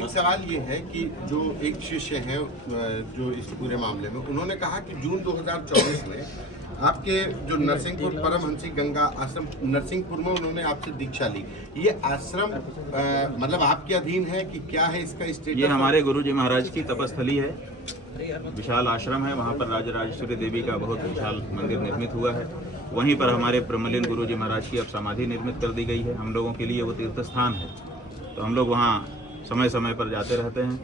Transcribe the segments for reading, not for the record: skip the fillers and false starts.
एक सवाल ये है कि जो एक शिष्य हैं जो इस पूरे मामले में, उन्होंने कहा कि जून 2024 में आपके जो नरसिंहपुर परमहंसी गंगा आश्रम नरसिंहपुर में उन्होंने आपसे दीक्षा ली। ये आश्रम मतलब आपके अधीन है कि क्या है इसका स्टेटस? ये हमारे गुरुजी महाराज की तपस्थली है, विशाल आश्रम है। वहाँ पर राजराजेश्वरी देवी का बहुत विशाल मंदिर निर्मित हुआ है। वहीं पर हमारे ब्रह्मलीन गुरुजी महाराज की अब समाधि निर्मित कर दी गई है। हम लोगों के लिए वो तीर्थ स्थान है, तो हम लोग वहाँ समय समय पर जाते रहते हैं।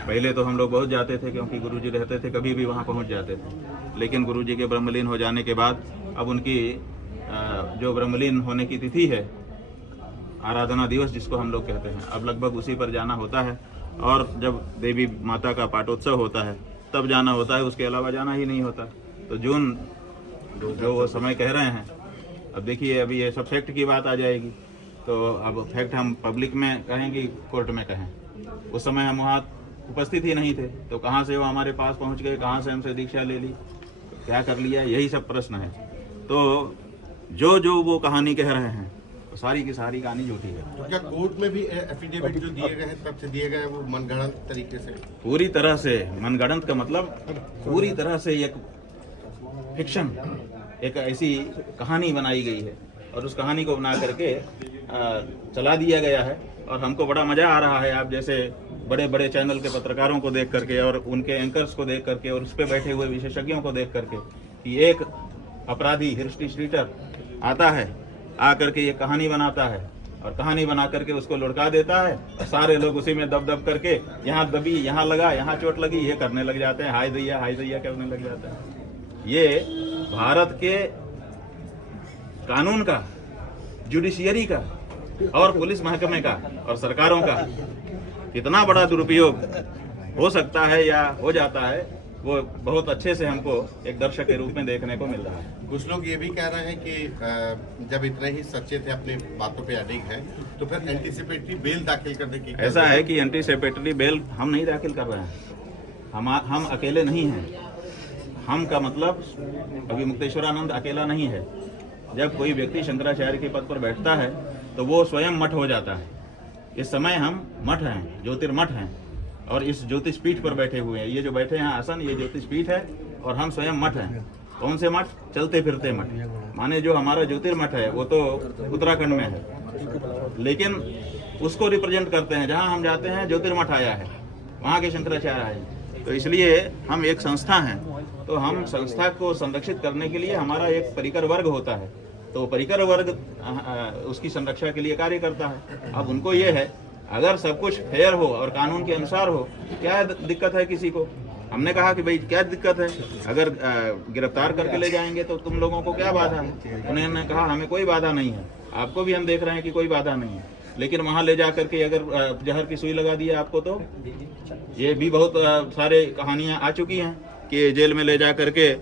पहले तो हम लोग बहुत जाते थे क्योंकि गुरुजी रहते थे, कभी भी वहाँ पहुँच जाते थे। लेकिन गुरुजी के ब्रह्मलीन हो जाने के बाद अब उनकी जो ब्रह्मलीन होने की तिथि है, आराधना दिवस जिसको हम लोग कहते हैं, अब लगभग उसी पर जाना होता है। और जब देवी माता का पाटोत्सव होता है तब जाना होता है, उसके अलावा जाना ही नहीं होता। तो जून जो वो समय कह रहे हैं, अब देखिए अभी ये सब फैक्ट की बात आ जाएगी, तो अब फैक्ट हम पब्लिक में कहें कि कोर्ट में कहें। उस समय हम वहाँ उपस्थित ही नहीं थे, तो कहाँ से वो हमारे पास पहुँच गए, कहाँ से हमसे दीक्षा ले ली, क्या कर लिया, यही सब प्रश्न है। तो जो वो कहानी कह रहे हैं तो सारी की सारी कहानी झूठी है। तो क्या कोर्ट में भी एफिडेविट जो दिए गए हैं तब से दिए गए हैं वो मनगढ़ंत तरीके से? पूरी तरह से मनगढ़ंत का मतलब पूरी तरह से एक फिक्शन, एक ऐसी कहानी बनाई गई है और उस कहानी को बना करके चला दिया गया है। और हमको बड़ा मज़ा आ रहा है, आप जैसे बड़े बड़े चैनल के पत्रकारों को देख करके और उनके एंकर्स को देख करके और उस पर बैठे हुए विशेषज्ञों को देख करके कि एक अपराधी हिस्ट्री शीटर आता है, आकर के ये कहानी बनाता है और कहानी बना करके उसको लुढ़का देता है और सारे लोग उसी में दब दब करके यहाँ दबी, यहाँ लगा, यहाँ चोट लगी, ये करने लग जाते हैं, हाय दैया करने लग जाते हैं। ये भारत के कानून का, जुडिशियरी का और पुलिस महकमे का और सरकारों का कितना बड़ा दुरुपयोग हो सकता है या हो जाता है, वो बहुत अच्छे से हमको एक दर्शक के रूप में देखने को मिल रहा है। कुछ लोग ये भी कह रहे हैं कि जब इतने ही सच्चे थे, अपने बातों पे अडिग हैं, तो फिर एंटीसिपेटरी बेल दाखिल करने की ऐसा है कि एंटीसिपेटरी बेल हम नहीं दाखिल कर रहे हैं, हम अकेले नहीं हैं। हम का मतलब अभी मुक्तेश्वरानंद अकेला नहीं है। जब कोई व्यक्ति शंकराचार्य के पद पर बैठता है तो वो स्वयं मठ हो जाता है। इस समय हम मठ हैं, ज्योतिर्मठ हैं और इस ज्योतिष पीठ पर बैठे हुए हैं। ये जो बैठे हैं आसन, ये ज्योतिष पीठ है और हम स्वयं मठ हैं। कौन से मठ? चलते फिरते मठ। माने जो हमारा ज्योतिर्मठ है वो तो उत्तराखंड में है, लेकिन उसको रिप्रेजेंट करते हैं। जहाँ हम जाते हैं ज्योतिर्मठ आया है, वहाँ के शंकराचार्य आए हैं। तो इसलिए हम एक संस्था हैं, तो हम संस्था को संरक्षित करने के लिए हमारा एक परिकर वर्ग होता है, तो परिकर वर्ग उसकी संरक्षा के लिए कार्य करता है। अब उनको ये है, अगर सब कुछ फेयर हो और कानून के अनुसार हो, क्या दिक्कत है किसी को? हमने कहा कि भाई क्या दिक्कत है, अगर गिरफ्तार करके ले जाएंगे तो तुम लोगों को क्या बाधा है? उन्होंने कहा हमें कोई बाधा नहीं है, आपको भी हम देख रहे हैं कि कोई बाधा नहीं है, लेकिन वहाँ ले जा करके अगर जहर की सुई लगा दी आपको, तो ये भी बहुत सारे कहानियाँ आ चुकी हैं कि जेल में ले जा करके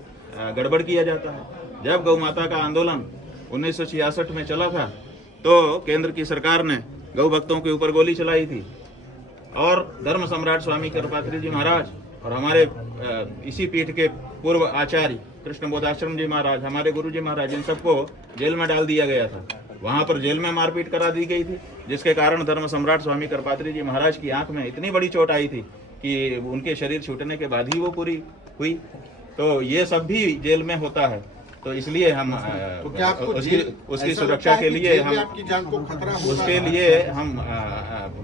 गड़बड़ किया जाता है। जब गौ माता का आंदोलन 1966 में चला था तो केंद्र की सरकार ने गौ भक्तों के ऊपर गोली चलाई थी और धर्म सम्राट स्वामी कृपात्री जी महाराज और हमारे इसी पीठ के पूर्व आचार्य कृष्ण बोधाश्रम जी महाराज, हमारे गुरु जी महाराज, इन सबको जेल में डाल दिया गया था। वहाँ पर जेल में मारपीट करा दी गई थी, जिसके कारण धर्म सम्राट स्वामी कृपात्री जी महाराज की आंख में इतनी बड़ी चोट आई थी कि उनके शरीर छूटने के बाद ही वो पूरी हुई। तो ये सब भी जेल में होता है, तो इसलिए हम तो क्या उसकी सुरक्षा के लिए हम आपकी जान को खतरा होगा? उसके लिए हम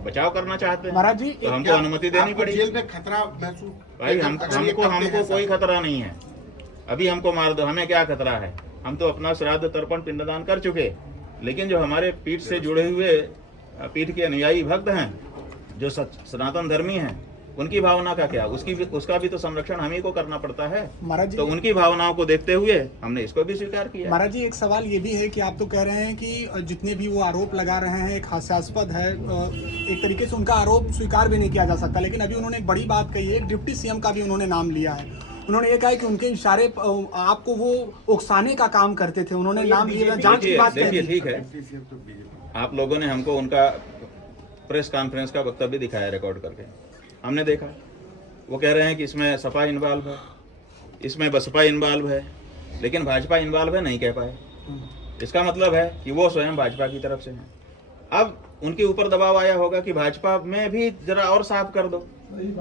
बचाव करना चाहते हैं महाराज जी, तो हमको अनुमति देनी पड़ेगी। जेल में खतरा महसूस? भाई हमको कोई खतरा नहीं है। अभी हमको मार दो, हमें क्या खतरा है? हम तो अपना श्राद्ध तर्पण पिंडदान कर चुके, लेकिन जो हमारे पीठ से जुड़े हुए पीठ के अनुयायी भक्त हैं, जो सनातन धर्मी हैं, उनकी भावना का क्या? उसका भी तो संरक्षण हम ही को करना पड़ता है। महाराज जी, तो उनकी भावनाओं को देखते हुए हमने इसको भी स्वीकार किया। महाराज जी, एक सवाल ये भी है कि आप तो कह रहे हैं कि जितने भी वो आरोप लगा रहे हैं एक हास्यास्पद है, एक तरीके से उनका आरोप स्वीकार भी नहीं किया जा सकता। लेकिन अभी उन्होंने एक बड़ी बात कही है, डिप्टी सीएम का भी उन्होंने नाम लिया है। उन्होंने ये कहा कि उनके इशारे आपको वो उकसाने का काम करते थे, उन्होंने नाम लिया, जांच की बात देखिए, ठीक है, आप लोगों ने हमको उनका प्रेस कॉन्फ्रेंस का वक्तव्य दिखाया रिकॉर्ड करके, हमने देखा। वो कह रहे हैं कि इसमें सपा इन्वॉल्व है, इसमें बसपा इन्वॉल्व है, लेकिन भाजपा इन्वॉल्व है नहीं कह पाए। इसका मतलब है कि वो स्वयं भाजपा की तरफ से हैं। अब उनके ऊपर दबाव आया होगा कि भाजपा में भी जरा और साफ कर दो।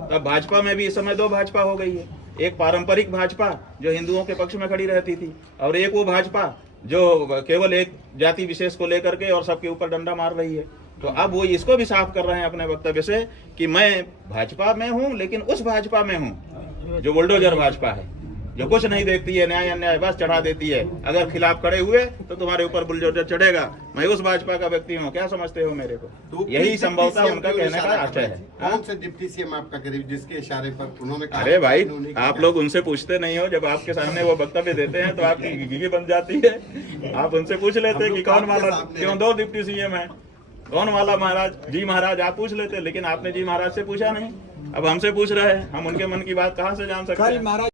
तब भाजपा में भी इस समय दो भाजपा हो गई है, एक पारंपरिक भाजपा जो हिंदुओं के पक्ष में खड़ी रहती थी, और एक वो भाजपा जो केवल एक जाति विशेष को लेकर के और सबके ऊपर डंडा मार रही है। तो अब वो इसको भी साफ कर रहे हैं अपने वक्तव्य से कि मैं भाजपा में हूं, लेकिन उस भाजपा में हूं जो बुलडोजर भाजपा है, जो कुछ नहीं देखती है, न्याय अन्याय बस चढ़ा देती है। अगर खिलाफ खड़े हुए तो तुम्हारे ऊपर बुलडोजर चढ़ेगा। मैं उस भाजपा का व्यक्ति हूँ, क्या समझते हो मेरे को? तो यही किस संभवतः डिप्टी उनका सीएम कहने का इशारा आशय है। कौन से डिप्टी सीएम आपका करीब जिसके इशारे पर उन्होंने कहा? अरे भाई, उन्होंने आप क्या? लोग उनसे पूछते नहीं हो, जब आपके सामने वो वक्तव्य देते हैं तो आपकी घी बन जाती है। आप उनसे पूछ लेते कि कौन वाला, क्यों दो डिप्टी सीएम है, कौन वाला महाराज? जी महाराज आप पूछ लेते, लेकिन आपने जी महाराज से पूछा नहीं। अब हमसे पूछ रहे हैं, हम उनके मन की बात कहाँ से जान सकते कल हैं? महाराज